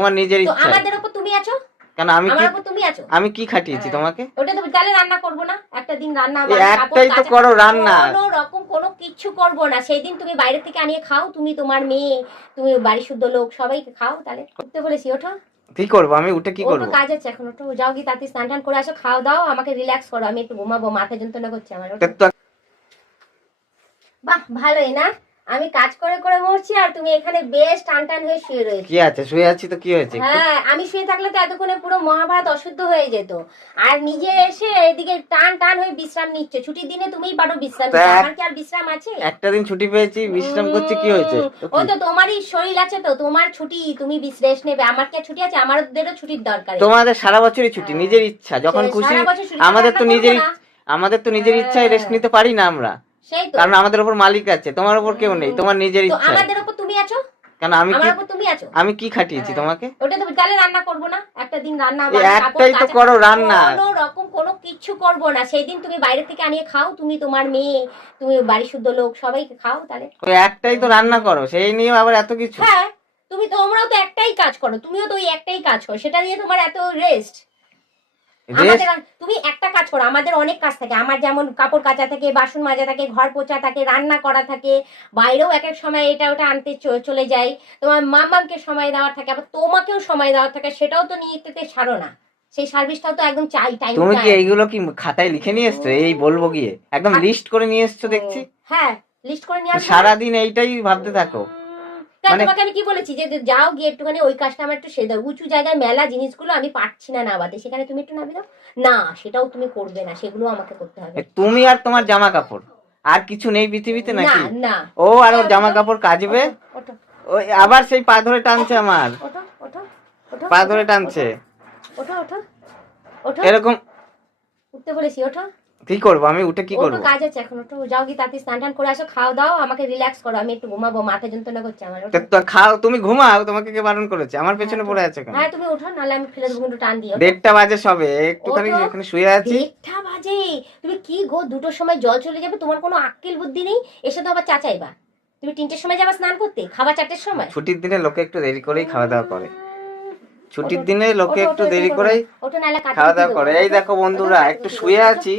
তোমার নিজের ইচ্ছা। আমাদের উপর তুমি আছো কেন আমি কি খাটিয়েছি তোমাকে? ওটা তো তাহলে রান্না করবো না? একটা দিন রান্না একটাই তো করো রান্না। কোনো রকম কোনো কিছু করবো না। সেই দিন তুমি বাইরে থেকে আনিয়ে খাও, তুমি তোমার মেয়ে, তুমি বাড়ি শুদ্ধ লোক সবাইকে খাও। তাহলে উঠতে বলেছি, ওঠো। কি করবো আমি? উঠে কি করবো? কাজ আছে এখন, ওঠো। যাও গিয়ে তাড়াতাড়ি স্নান টান করে আসো, খাও দাও, আমাকে রিল্যাক্স করো, আমি একটু ঘুমাবো, মাথা যন্ত্রণা করছে আমার। বাহ, ভালোই না? আমি কাজ করে করে মরছি আর তুমি এখানে বেশ টান টান হয়ে শুয়ে রয়েছো। কি আছে, শুয়ে আছি তো কি হয়েছে? হ্যাঁ, আমি শুয়ে থাকলে তো এতক্ষণে পুরো মহাভারত অশুদ্ধ হয়ে যেত। আর নিজে এসে এদিকে টান টান হয়ে বিশ্রাম নিচ্ছে। ছুটির দিনে তুমিই পারো বিশ্রাম নিতে, আমার কি আর বিশ্রাম আছে? একটা দিন ছুটি পেয়েছি, বিশ্রাম করছি, কি হয়েছে? ওই তো তোমারই শরীর আছে তো, তোমার ছুটি, তুমি রেস্ট নেবে। আমার কি আর ছুটি আছে? আমাদেরও ছুটির দরকার। তোমাদের সারা বছরই ছুটি, নিজের ইচ্ছা, যখন খুশি। আমাদের তো নিজের ইচ্ছায় রেস্ট নিতে পারি না আমরা, কারণ আমাদের উপর মালিক আছে, তোমার উপর কেউ নেই। তোমার নিজের ইচ্ছা। আমাদের উপর তুমি আছো। কেন আমি কি খাটিয়েছি তোমাকে? ওটা তো তাহলে রান্না করবো না? একটা দিন রান্না একটাই তো করো রান্না। কোনো রকম কোনো কিছু করবো না। সেই দিন তুমি বাইরে থেকে আনিয়ে খাও, তুমি তোমার মেয়ে, তুমি বাড়ি শুদ্ধ লোক সবাইকে খাও। তাহলে ওই একটাই তো রান্না করো, সেই নিয়ে আবার এত কিছু? হ্যাঁ, তোমরাও তো একটাই কাজ করো, তুমিও তো ওই একটাই কাজ করো, সেটা নিয়ে তোমার এত রেস্ট। তুমি একটা কাজ করো, আমাদের অনেক কাজ থাকে। আমার যেমন কাপড় কাচা থাকে, বাসন মাজা থাকে, ঘর পোছা থাকে, রান্না করা থাকে, বাইরেও এক এক সময় এটা ওটা আনতে চলে যাই। তোমার মামাকে সময় দেওয়ার থাকে, আবার তোমাকেও সময় দেওয়ার থাকে, সেটাও তো নিয়ে ছাড়ো না। সেই সার্ভিসটাও তো একদম চাই টাইম। তুমি কি এইগুলো কি খাতায় লিখে নিয়ে এসছো? এই বলবো গিয়ে একদম লিস্ট করে নিয়ে এসছো দেখছি। হ্যাঁ, লিস্ট করে নিয়ে আসো। সারাদিন এইটাই ভাবতে থাকো। তোমাকে আমি কি বলেছি যে যাও গিয়ে একটুখানি ওই কাজটা আমার একটু সেরে দাও। উঁচু জায়গায় মেলা জিনিসগুলো আমি পারছি না নামাতে, সেখানে তুমি একটু নামিয়ে দাও না। সেটাও তুমি করবে না, সেগুলো আমাকে করতে হবে। তুমি আর তোমার জামা কাপড়, আর কিছু নেই পৃথিবীতে নাকি? না, ও আর ওর জামা কাপড় কাচবে, ওই আবার সেই পা ধরে টানছে আমার। পা ধরে টানছে। এরকম উঠতে বলেছি, ওঠো। কি করবো আমি? উঠে কি করবো? কাজ আছে এখন, ওঠো। যাও গিয়ে তাড়াতাড়ি স্নান টান করে আসো, খাও দাও, আমাকে রিল্যাক্স করো, আমি একটু ঘুমাবো, মাথা যন্ত্রণা করছে আমার। তো খাও, তুমি ঘুমাও, তোমাকে কে বারণ করেছে? আমার পেছনে পড়ে আছে কেন? হ্যাঁ, তুমি ওঠো, নাহলে আমি ফেলে দেবো কিন্তু, টান দিও। 1:30 বাজে সবে, একটুখানি এখানে শুয়ে আছি। 1:30 বাজে? তুমি কি গো, 2টোর সময় জল চলে যাবে, তোমার কোনো আক্কেল বুদ্ধি নেই? এসে তো আবার চাচাইবা। তুমি 3টের সময় যাবা স্নান করতে, খাবার 4টের সময়। ছুটির দিনে লোকে একটু দেরি করেই খাওয়া দাওয়া করে। ছুটির দিনে লোকে একটু দেরি করেই খাওয়া দাওয়া করে। এই দেখো বন্ধুরা, একটু শুয়ে আছি,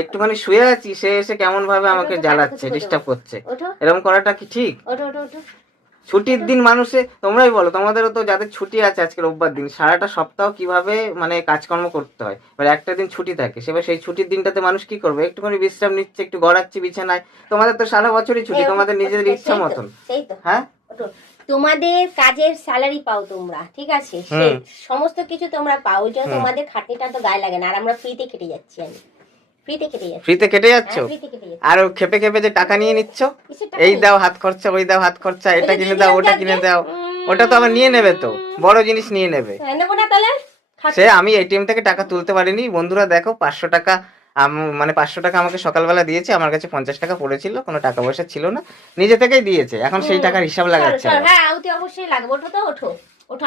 একটুখানি শুয়ে আছি, সে এসে কেমন ভাবে আমাকে জ্বালাচ্ছে, ডিস্টার্ব করছে। এরকম করাটা কি ঠিক? ছুটির দিন মানুষে, তোমরাই বলো, তোমাদেরও তো যাদের ছুটি আছে আজকে রোববার দিন, সারাটা সপ্তাহ কিভাবে মানে কাজকর্ম করতে হয়। এবার একটা দিন ছুটি থাকে, সেবার সেই ছুটির দিনটাতে মানুষ কি করবে? একটুখানি বিশ্রাম নিচ্ছে, একটু গড়াচ্ছে বিছানায়। তোমাদের তো সারা বছরই ছুটি, তোমাদের নিজেদের ইচ্ছা মতন। হ্যাঁ, তোমাদের কাজের স্যালারি পাও তোমরা, ঠিক আছে, সমস্ত কিছু তোমরা পাও, ওই জন্য তোমাদের খাটনিটা তো গায়ে লাগে না। আর আমরা ফ্রিতে খেটে যাচ্ছি, আমি ফ্রিতে কেটে যাচ্ছ। আর খেপে খেপে যে টাকা নিয়ে নিচ্ছ, এই দাও হাত খরচা, ওই দাও হাত খরচা, এটা কিনে দাও, ওটা কিনে দাও, ওটা তো আবার নিয়ে নেবে, তো বড় জিনিস নিয়ে নেবে। সে আমি এটিএম থেকে টাকা তুলতে পারিনি বন্ধুরা, দেখো 500 টাকা, মানে 500 টাকা আমাকে সকালবেলা দিয়েছে, আমার কাছে 50 টাকা পড়েছিল, কোনো টাকা পয়সা ছিল না, নিজে থেকেই দিয়েছে। এখন সেই টাকার হিসাব লাগাচ্ছে। হ্যাঁ, অবশ্যই লাগবে। ওঠো তো, ওঠো।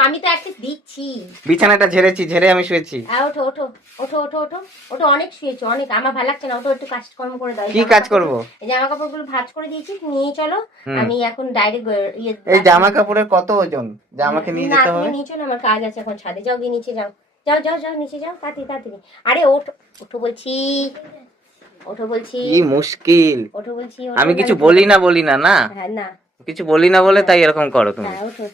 আমি তো একটা দিচ্ছি। বিছানাটা ঝেড়ে আমি শুয়েছি। ওঠো ওঠো ওঠো ওঠো ওঠো ওঠো, অনেক শুয়েছো, অনেক, আমার ভালো লাগছে না। ওঠো, একটু কাজকর্ম করে দাও। কি কাজ করবো? এই জামা কাপড়গুলো ভাঁজ করে দিয়েছি, নিয়ে চলো। আমি এখন ডাইরেক্ট এই জামা কাপড়ের কত ওজন যে আমাকে নিয়ে যেতে হবে? নিয়ে চলো, আমার কাজ আছে এখন ছাদে। যাও গিয়ে নিচে যাও, যাও যাও যাও, নিচে যাও, তাড়াতাড়ি। আরে ওঠো, ওঠো বলছি, ওঠো বলছি। কি মুশকিল, ওঠো বলছি। আমি কিছু বলি না না। হ্যাঁ, না কিছু বলি না বলে তাই এরকম করো তুমি। হ্যাঁ, ওঠো।